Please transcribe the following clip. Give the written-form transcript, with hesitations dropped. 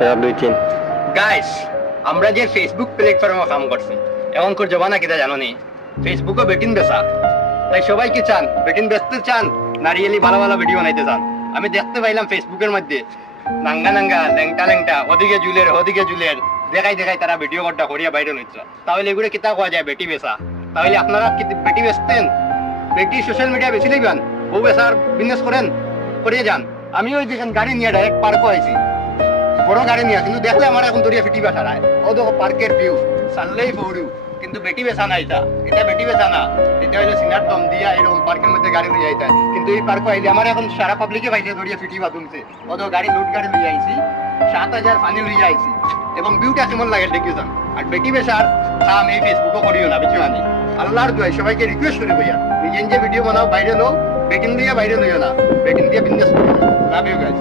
দুই তিন। গাইস, আমরা যে ফেসবুক প্ল্যাটফর্মে কাম করছি এখনকার জমানা কিটা জানো নি? ফেসবুকে বেটিং বেচা। তাই সবাই কি চান? বেটিং বেচতে চান না রিয়েলি ভালো ভালো ভিডিও বানাইতে চান? আমি দেখতে পাইলাম ফেসবুকের মধ্যে নাঙ্গা নাঙ্গা ল্যাংটা ল্যাংটা ওদিকে জুলের দেখাই দেখাই তারা ভিডিও করটা করিয়া বাইরে নিচ্ছে। তাহলে এগুলো কিতা কোয়া যায় বেটি বেচা? তাহলে আপনারা কি বেটি বেচতেন? বেটি সোশ্যাল মিডিয়া বেশি লইবেন, বউ বেচার বিজনেস করেন, করে যান। আমি ওই দেখেন গাড়ি নিয়ে ডাইরেক্ট পার্কও আইছি, বড় গাড়ি নিয়ে, কিন্তু দেখলে আমার এখন দরিয়া ফিটি বেচা নাই। ও দেখো পার্কের ভিউ, সানলেই পৌড়ু, কিন্তু বেটি বেচা না। এটা বেটি বেচা না, এটা হইলো সিনার দম দিয়া এরকম পার্কের মধ্যে গাড়ি নিয়ে যাইতে। কিন্তু এই পার্ক আইলে আমার এখন সারা পাবলিকে পাইছে দরিয়া ফিটি বাথুমছে। ও দেখো গাড়ি লুট গাড়ি লইয়া আইছি, 7,000 ফানি লইয়া আইছি, এবং ভিউটা কেমন লাগে দেখিয়েছেন। আর বেটি বেচার কাম এই ফেসবুকও করিও না, বেশি মানি। আল্লাহর দোয়াই সবাইকে রিকোয়েস্ট করি ভাইয়া, নিজে নিজে ভিডিও বানাও, বাইরে লো, বেটিং দিয়ে বাইরে লইও না, বেটিং দিয়ে বিজনেস করিও না। Love you guys.